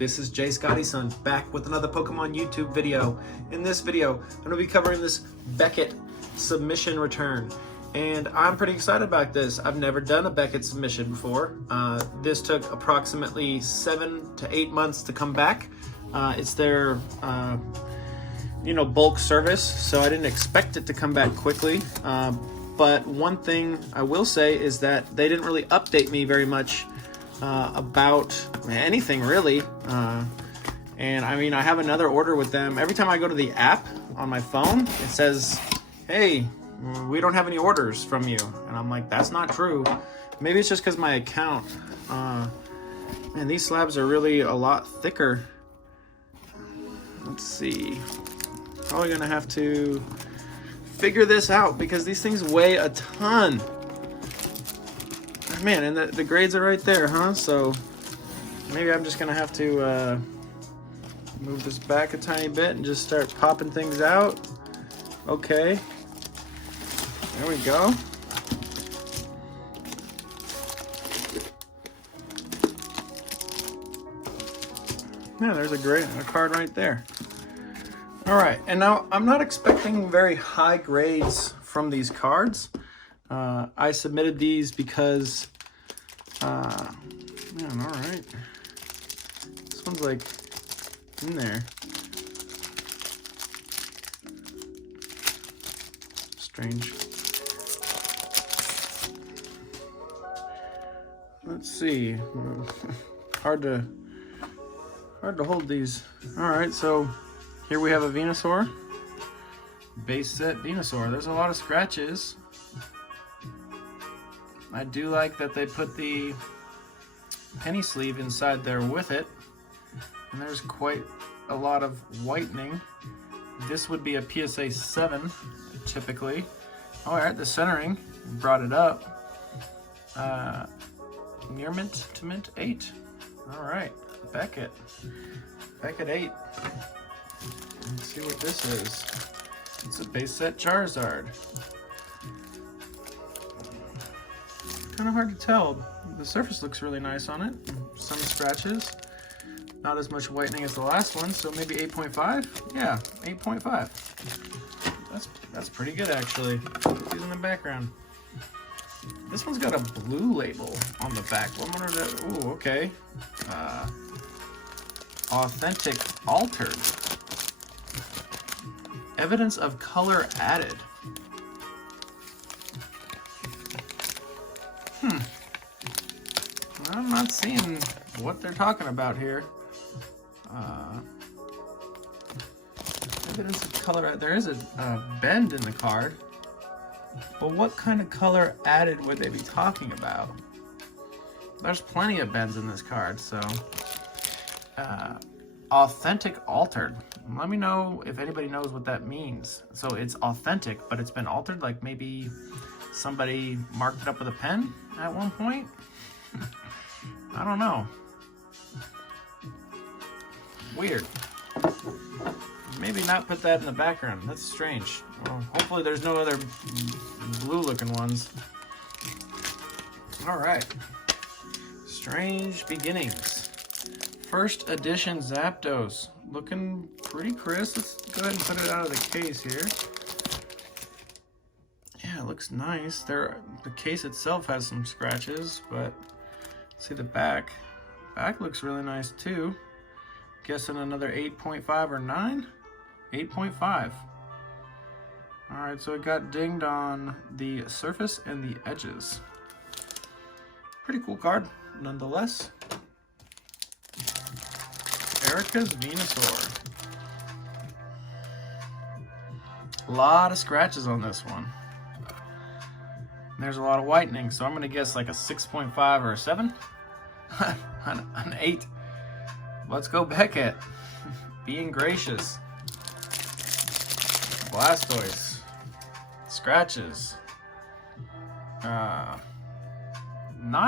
This is JScottySon back with another Pokemon YouTube video. In this video, I'm going to be covering this Beckett submission return. And I'm pretty excited about this. I've never done a Beckett submission before. This took approximately 7 to 8 months to come back. It's their bulk service, so I didn't expect it to come back quickly. But one thing I will say is that they didn't really update me very much about anything really. And I mean, I have another order with them. Every time I go to the app on my phone, it says, hey, we don't have any orders from you. And I'm like, that's not true. Maybe it's just because my account, man, these slabs are really a lot thicker. Let's see. Probably gonna have to figure this out because these things weigh a ton. Man, and the grades are right there, huh? So maybe I'm just gonna have to move this back a tiny bit and just start popping things out. Okay, there we go. Yeah, there's a card right there. All right, and now I'm not expecting very high grades from these cards. I submitted these because, man, all right. This one's like in there. Strange. Let's see. Hard to hold these. All right, so here we have a Venusaur Base Set Venusaur. There's a lot of scratches. I do like that they put the penny sleeve inside there with it. And there's quite a lot of whitening. This would be a PSA 7, typically. All right, the centering brought it up. Near mint to mint 8. All right, Beckett 8. Let's see what this is. It's a base set Charizard. Kind of hard to tell. The surface looks really nice on it. Some scratches. Not as much whitening as the last one, so maybe 8.5? Yeah, 8.5. That's pretty good actually. He's in the background. This one's got a blue label on the back. What wonder that? Ooh, okay. Authentic altered. Evidence of color added. I'm not seeing what they're talking about here. Evidence of color. There is a bend in the card. But what kind of color added would they be talking about? There's plenty of bends in this card, so. Authentic altered. Let me know if anybody knows what that means. So it's authentic, but it's been altered, like maybe somebody marked it up with a pen at one point? I don't know. Weird. Maybe not put that in the background. That's strange. Well, hopefully there's no other blue looking ones. All right. Strange beginnings. First edition Zapdos. Looking pretty crisp. Let's go ahead and put it out of the case here. Yeah, it looks nice. The case itself has some scratches, but see the back. Back looks really nice too. Guessing another 8.5 or 9? 8.5. All right, so it got dinged on the surface and the edges. Pretty cool card, nonetheless. Erica's Venusaur. A lot of scratches on this one. There's a lot of whitening, so I'm gonna guess like a 6.5 or a 7? An 8. Let's go Beckett. Being gracious. Blastoise. Scratches. Not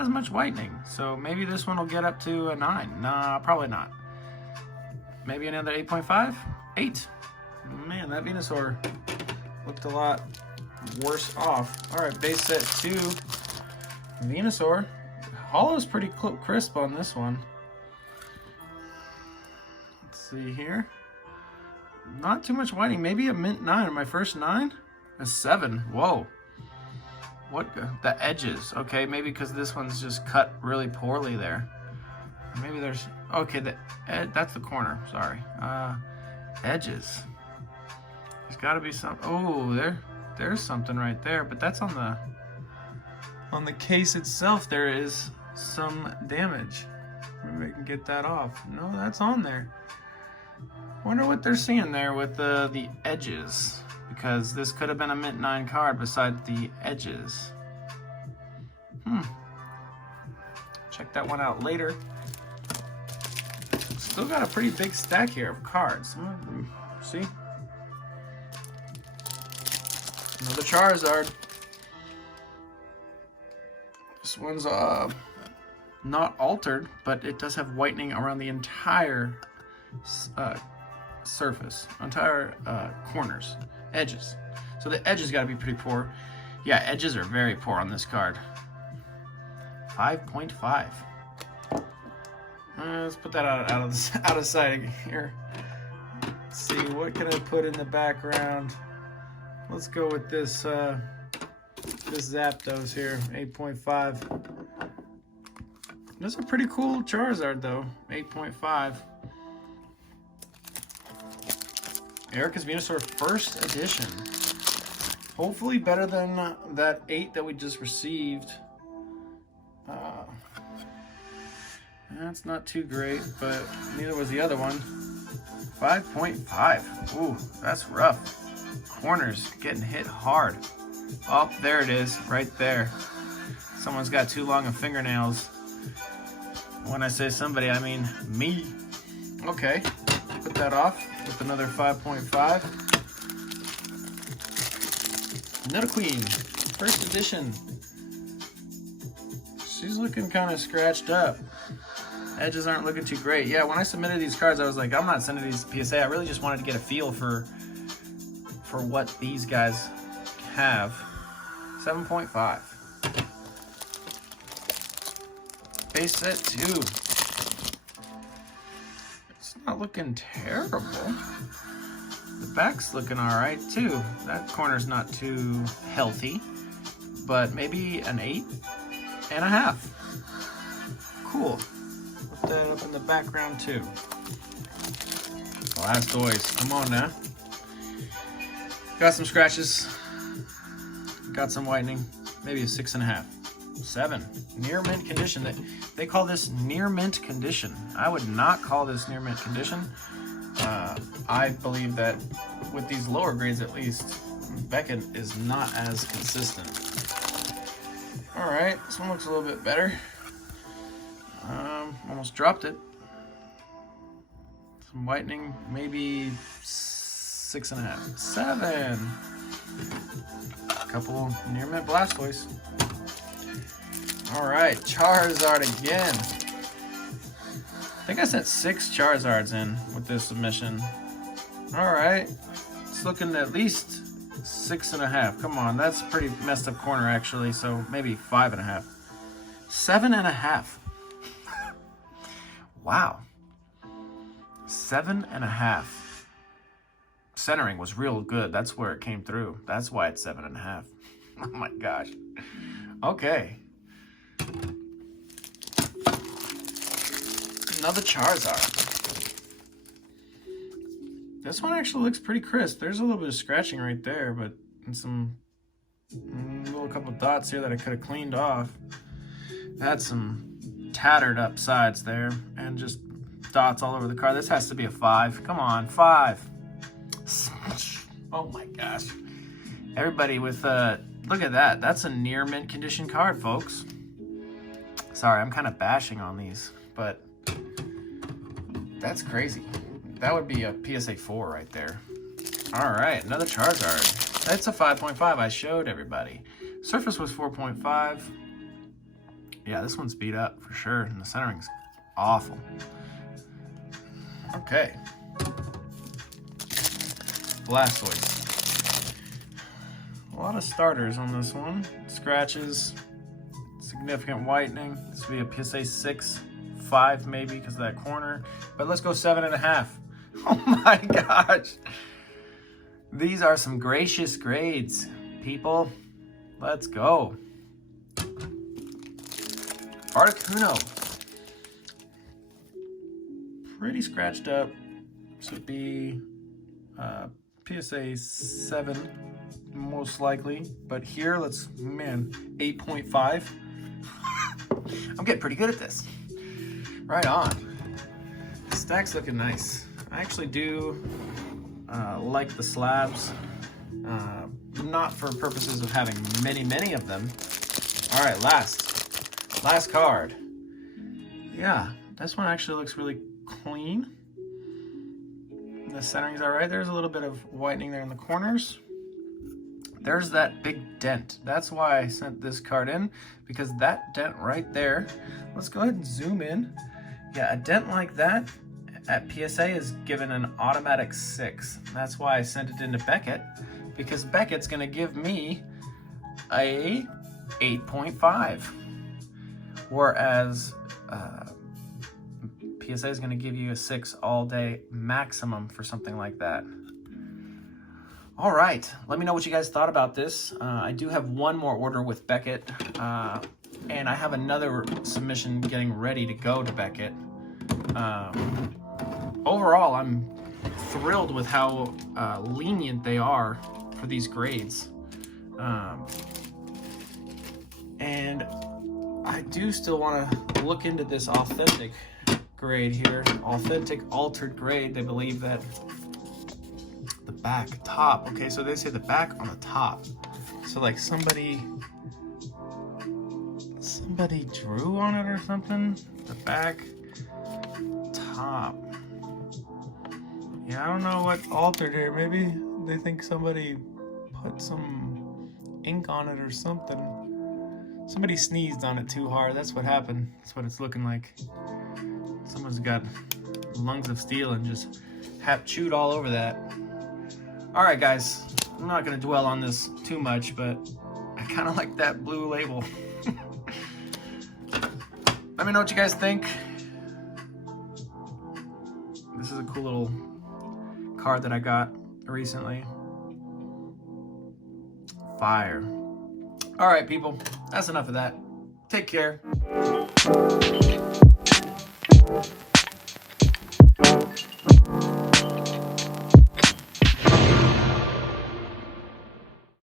as much whitening, so maybe this one will get up to a 9. Nah, probably not. Maybe another 8.5? 8. Man, that Venusaur looked a lot worse off. All right, base set 2. Venusaur. Hollow's pretty crisp on this one. see here. Not too much whitening. Maybe a mint 9. My first 9? A 7. Whoa. What? The edges. Okay, maybe because this one's just cut really poorly there. Maybe there's... Okay, that's the corner. Sorry. Edges. There's got to be some... Oh, there's something right there. But that's on the case itself. There is some damage. Maybe I can get that off. No, that's on there. Wonder what they're seeing there with the edges, because this could have been a mint 9 card beside the edges. Check that one out later. Still got a pretty big stack here of cards. See? Another Charizard. This one's not altered, but it does have whitening around the entire surface, entire corners, edges. So the edges got to be pretty poor. Yeah, edges are very poor on this card. 5.5. Let's put that out of sight here. Let's see, what can I put in the background? Let's go with this this Zapdos here, 8.5. That's a pretty cool Charizard though, 8.5. Erica's Venusaur first edition. Hopefully better than that 8 that we just received. That's not too great, but neither was the other one. 5.5. Ooh, that's rough. Corners getting hit hard. Oh, there it is, right there. Someone's got too long of fingernails. When I say somebody, I mean me. Okay, put that off with another 5.5. Nidoqueen, first edition. She's looking kind of scratched up. Edges aren't looking too great. Yeah, when I submitted these cards, I was like, I'm not sending these to PSA. I really just wanted to get a feel for what these guys have. 7.5. Base set 2. It's not looking terrible. The back's looking all right too. That corner's not too healthy, but maybe an 8.5. Cool. Put that up in the background too. Blastoise, come on now. Got some scratches. Got some whitening. Maybe a 6.5. 7. Near mint condition. They call this near mint condition. I would not call this near mint condition. I believe that with these lower grades at least, Beckett is not as consistent. Alright, this one looks a little bit better. Almost dropped it. Some whitening, maybe 6.5. 7. A couple near mint Blastoise. Alright, Charizard again. I think I sent 6 Charizards in with this submission. Alright, it's looking at least 6.5. Come on, that's a pretty messed up corner actually, so maybe 5.5. 7.5. Wow. 7.5. Centering was real good. That's where it came through. That's why it's 7.5. Oh my gosh. Okay. Another Charizard. This one actually looks pretty crisp. There's a little bit of scratching right there, but some little couple dots here that I could have cleaned off. Had some tattered up sides there and just dots all over the card. This has to be a 5. Come on, 5. Oh my gosh. Everybody with look at that. That's a near mint condition card, folks. Sorry, I'm kind of bashing on these, but that's crazy. That would be a PSA 4 right there. All right, another Charizard. That's a 5.5. I showed everybody. Surface was 4.5. Yeah, this one's beat up for sure, and the centering's awful. Okay. Blastoise. A lot of starters on this one. Scratches, significant whitening. This would be a PSA 6, 5 maybe because of that corner. But let's go 7.5. Oh my gosh. These are some gracious grades, people. Let's go. Articuno. Pretty scratched up. This would be PSA 7, most likely. But here, let's, man, 8.5. I'm getting pretty good at this. Right on. The stack's looking nice. I actually do like the slabs. Not for purposes of having many of them. All right, last card. Yeah, this one actually looks really clean. The centering's all right. There's a little bit of whitening there in the corners. There's that big dent. That's why I sent this card in, because that dent right there. Let's go ahead and zoom in. Yeah, a dent like that at PSA is given an automatic 6. That's why I sent it into Beckett, because Beckett's gonna give me a 8.5. Whereas PSA is gonna give you a 6 all day maximum for something like that. All right, let me know what you guys thought about this. I do have one more order with Beckett, and I have another submission getting ready to go to Beckett. Overall, I'm thrilled with how lenient they are for these grades. And I do still want to look into this authentic grade here. Authentic altered grade. They believe that the back top. Okay, so they say the back on the top. So like somebody drew on it or something. The back top. Yeah, I don't know what altered here. Maybe they think somebody put some ink on it or something. Somebody sneezed on it too hard. That's what happened. That's what it's looking like. Someone's got lungs of steel and just chewed all over that. All right, guys. I'm not going to dwell on this too much, but I kind of like that blue label. Let me know what you guys think. This is a cool little card that I got recently. Fire. All right, people. That's enough of that. Take care.